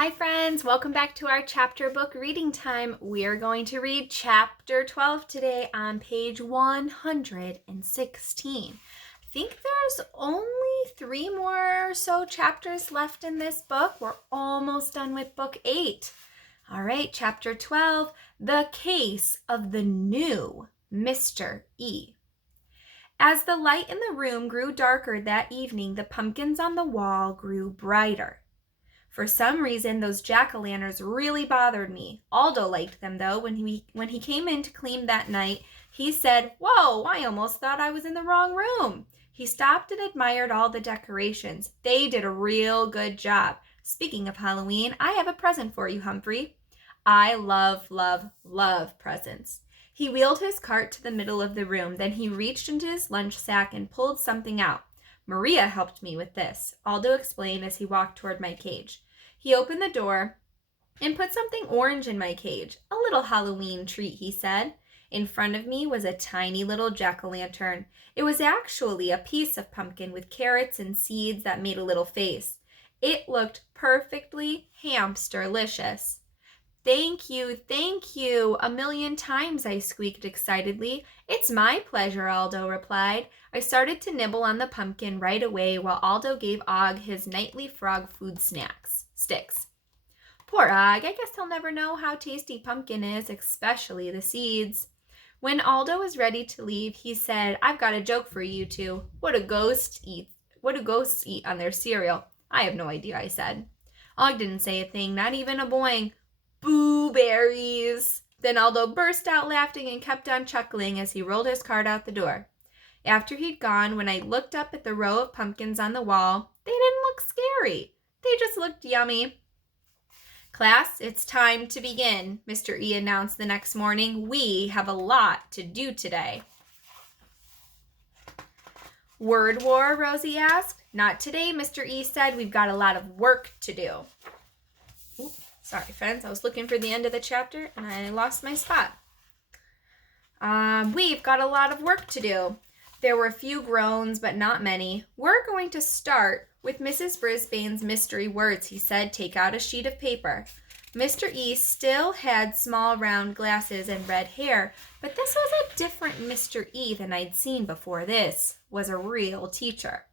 Hi friends, welcome back to our chapter book reading time. We are going to read chapter 12 today on page 116. I think there's only 3 more or so chapters left in this book. We're almost done with book 8. All right, chapter 12, The Case of the New Mr. E. As the light in the room grew darker that evening, the pumpkins on the wall grew brighter. For some reason, those jack-o'-lanterns really bothered me. Aldo liked them, though. When he came in to clean that night, he said, "Whoa, I almost thought I was in the wrong room." He stopped and admired all the decorations. They did a real good job. Speaking of Halloween, I have a present for you, Humphrey. I love, love, love presents. He wheeled his cart to the middle of the room. Then he reached into his lunch sack and pulled something out. "Maria helped me with this," Aldo explained as he walked toward my cage. He opened the door and put something orange in my cage. "A little Halloween treat," he said. In front of me was a tiny little jack-o'-lantern. It was actually a piece of pumpkin with carrots and seeds that made a little face. It looked perfectly hamsterlicious. Thank you, a million times," I squeaked excitedly. "It's my pleasure," Aldo replied. I started to nibble on the pumpkin right away while Aldo gave Og his nightly frog food sticks. Poor Og, I guess he'll never know how tasty pumpkin is, especially the seeds. When Aldo was ready to leave, he said, "I've got a joke for you two. What do ghosts eat on their cereal?" "I have no idea," I said. Og didn't say a thing, not even a boing. "Boo berries!" Then Aldo burst out laughing and kept on chuckling as he rolled his cart out the door. After he'd gone, when I looked up at the row of pumpkins on the wall, they didn't look scary. They just looked yummy. "Class, it's time to begin," Mr. E announced the next morning. "We have a lot to do today." "Word war?" Rosie asked. "Not today," Mr. E said. "We've got a lot of work to do." Sorry, friends. I was looking for the end of the chapter and I lost my spot. We've got a lot of work to do. There were a few groans, but not many. "We're going to start with Mrs. Brisbane's mystery words," he said. "Take out a sheet of paper." Mr. E still had small round glasses and red hair, but this was a different Mr. E than I'd seen before. This was a real teacher.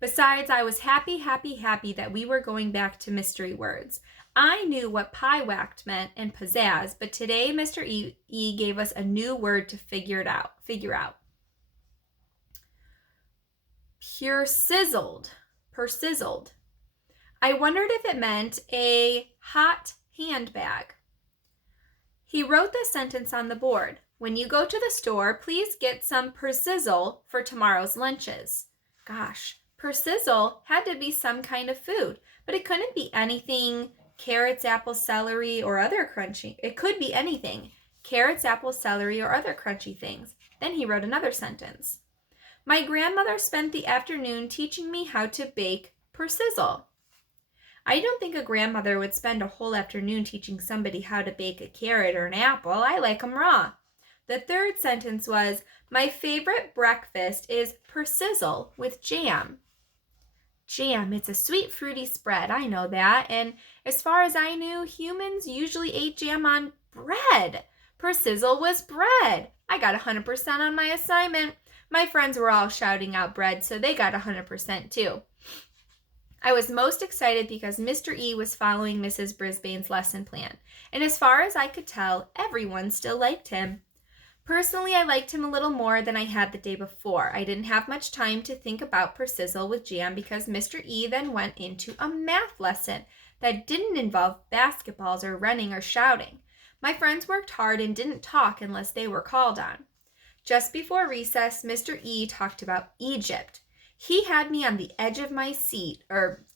Besides, I was happy that we were going back to mystery words. I knew what pie-whacked meant and pizzazz, but today Mr. E gave us a new word to figure out. Persizzled. I wondered if it meant a hot handbag. He wrote the sentence on the board. "When you go to the store, please get some persizzle for tomorrow's lunches." Gosh, persizzle had to be some kind of food, but it couldn't be anything carrots, apples, celery, or other crunchy. It could be anything. Carrots, apples, celery, or other crunchy things. Then he wrote another sentence. "My grandmother spent the afternoon teaching me how to bake persizzle." I don't think a grandmother would spend a whole afternoon teaching somebody how to bake a carrot or an apple. I like them raw. The third sentence was, "My favorite breakfast is persizzle with jam." Jam, it's a sweet fruity spread, I know that, and as far as I knew, humans usually ate jam on bread. Persizzle was bread. I got 100% on my assignment. My friends were all shouting out bread, so they got 100% too. I was most excited because Mr. E was following Mrs. Brisbane's lesson plan, and as far as I could tell, everyone still liked him. Personally, I liked him a little more than I had the day before. I didn't have much time to think about persizzle with jam because Mr. E then went into a math lesson that didn't involve basketballs or running or shouting. My friends worked hard and didn't talk unless they were called on. Just before recess, Mr. E talked about Egypt. He had me on the edge of my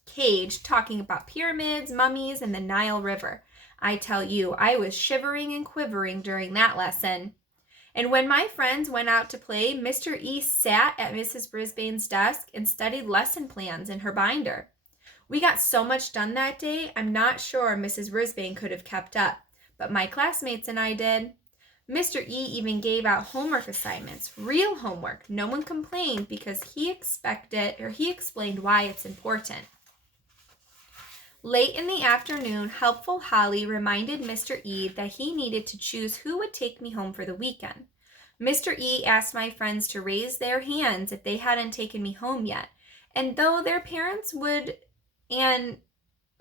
cage talking about pyramids, mummies, and the Nile River. I tell you, I was shivering and quivering during that lesson. And when my friends went out to play, Mr. E sat at Mrs. Brisbane's desk and studied lesson plans in her binder. We got so much done that day, I'm not sure Mrs. Brisbane could have kept up, but my classmates and I did. Mr. E even gave out homework assignments, real homework. No one complained because he explained why it's important. Late in the afternoon, helpful Holly reminded Mr. E that he needed to choose who would take me home for the weekend. Mr. E asked my friends to raise their hands if they hadn't taken me home yet, and though their parents would, and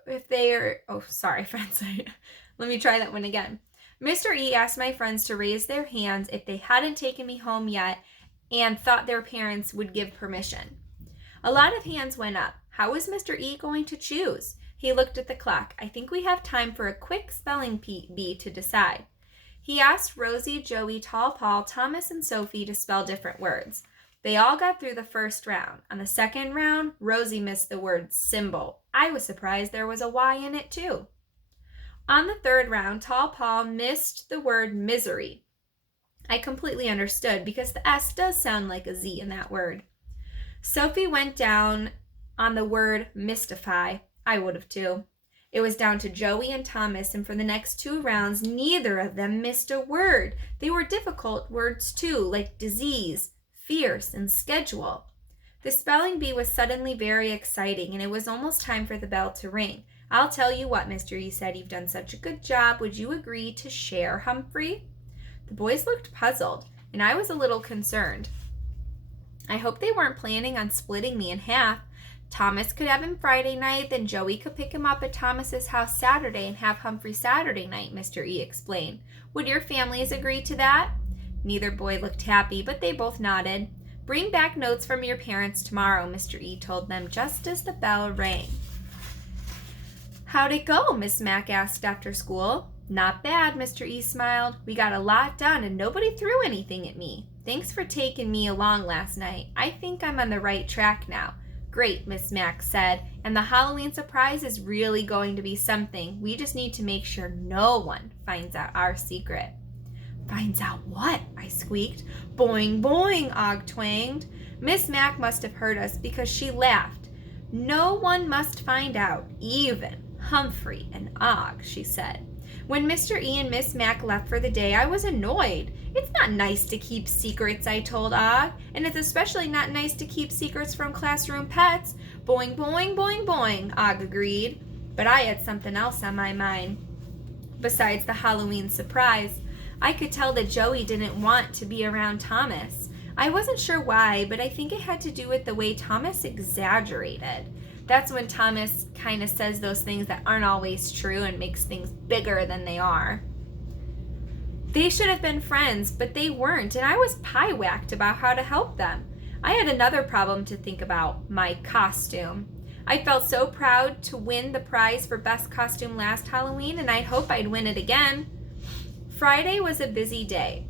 if they are, oh, sorry, friends, let me try that one again. Mr. E asked my friends to raise their hands if they hadn't taken me home yet and thought their parents would give permission. A lot of hands went up. How was Mr. E going to choose? He looked at the clock. I think we have time for a quick spelling bee to decide. He asked Rosie, Joey, Tall Paul, Thomas, and Sophie to spell different words. They all got through the first round. On the second round, Rosie missed the word symbol. I was surprised there was a Y in it too. On the third round, Tall Paul missed the word misery. I completely understood because the S does sound like a Z in that word. Sophie went down on the word mystify. I would have too. It was down to Joey and Thomas, and for the next 2 rounds, neither of them missed a word. They were difficult words too, like disease, fierce, and schedule. The spelling bee was suddenly very exciting, and it was almost time for the bell to ring. I'll tell you what, Mr. E said, you've done such a good job. Would you agree to share, Humphrey? The boys looked puzzled, and I was a little concerned. I hoped they weren't planning on splitting me in half. Thomas could have him Friday night, then Joey could pick him up at Thomas's house Saturday and have Humphrey Saturday night, Mr. E explained. Would your families agree to that? Neither boy looked happy, but they both nodded. Bring back notes from your parents tomorrow, Mr. E told them just as the bell rang. How'd it go? Miss Mack asked after school. Not bad, Mr. E smiled. We got a lot done and nobody threw anything at me. Thanks for taking me along last night. I think I'm on the right track now. Great, Miss Mack said, and the Halloween surprise is really going to be something. We just need to make sure no one finds out our secret. Finds out what? I squeaked. Boing, boing, Og twanged. Miss Mack must have heard us because she laughed. No one must find out, even Humphrey and Og, she said. When Mr. E and Miss Mack left for the day, I was annoyed. It's not nice to keep secrets, I told Og, and it's especially not nice to keep secrets from classroom pets. Boing, boing, boing, boing, Og agreed. But I had something else on my mind. Besides the Halloween surprise, I could tell that Joey didn't want to be around Thomas. I wasn't sure why, but I think it had to do with the way Thomas exaggerated. That's when Thomas kind of says those things that aren't always true and makes things bigger than they are. They should have been friends, but they weren't, and I was pie-whacked about how to help them. I had another problem to think about, my costume. I felt so proud to win the prize for best costume last Halloween, and I'd hope I'd win it again. Friday was a busy day,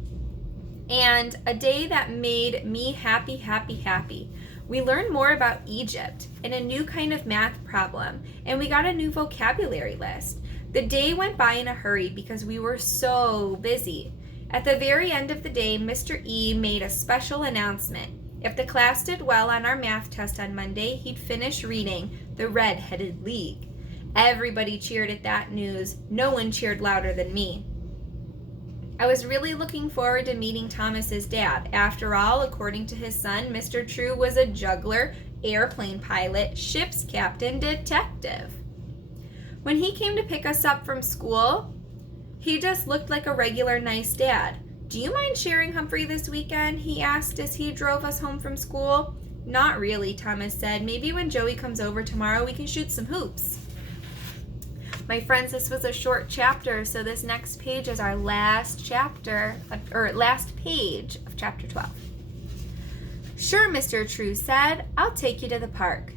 and a day that made me happy, happy, happy. We learned more about Egypt and a new kind of math problem, and we got a new vocabulary list. The day went by in a hurry because we were so busy. At the very end of the day, Mr. E made a special announcement. If the class did well on our math test on Monday, he'd finish reading The Red-Headed League. Everybody cheered at that news. No one cheered louder than me. I was really looking forward to meeting Thomas's dad. After all, according to his son, Mr. True was a juggler, airplane pilot, ship's captain, detective. When he came to pick us up from school, he just looked like a regular nice dad. Do you mind sharing Humphrey this weekend? He asked as he drove us home from school. Not really, Thomas said. Maybe when Joey comes over tomorrow, we can shoot some hoops. My friends, this was a short chapter, so this next page is our last page of chapter 12. Sure, Mr. True said. I'll take you to the park.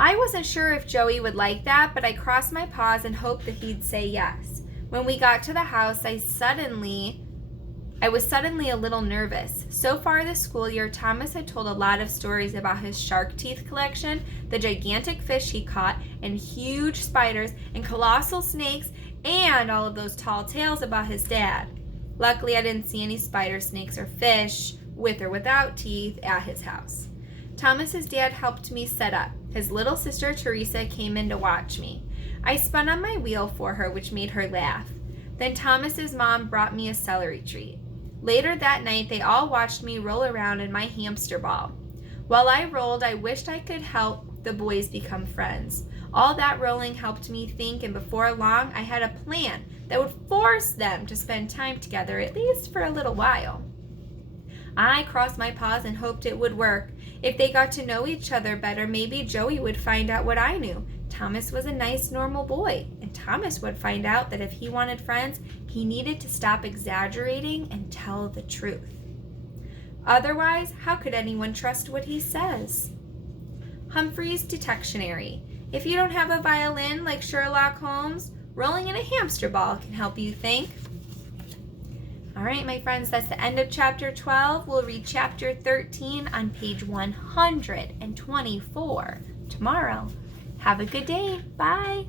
I wasn't sure if Joey would like that, but I crossed my paws and hoped that he'd say yes. When we got to the house, I was suddenly a little nervous. So far this school year, Thomas had told a lot of stories about his shark teeth collection, the gigantic fish he caught, and huge spiders and colossal snakes, and all of those tall tales about his dad. Luckily, I didn't see any spider, snakes, or fish, with or without teeth, at his house. Thomas's dad helped me set up. His little sister, Teresa, came in to watch me. I spun on my wheel for her, which made her laugh. Then Thomas's mom brought me a celery treat. Later that night, they all watched me roll around in my hamster ball. While I rolled, I wished I could help the boys become friends. All that rolling helped me think, and before long I had a plan that would force them to spend time together, at least for a little while. I crossed my paws and hoped it would work. If they got to know each other better, maybe Joey would find out what I knew. Thomas was a nice, normal boy, and Thomas would find out that if he wanted friends, he needed to stop exaggerating and tell the truth. Otherwise, how could anyone trust what he says? Humphrey's Detectionary. If you don't have a violin like Sherlock Holmes, rolling in a hamster ball can help you think. All right, my friends, that's the end of chapter 12. We'll read chapter 13 on page 124 tomorrow. Have a good day. Bye.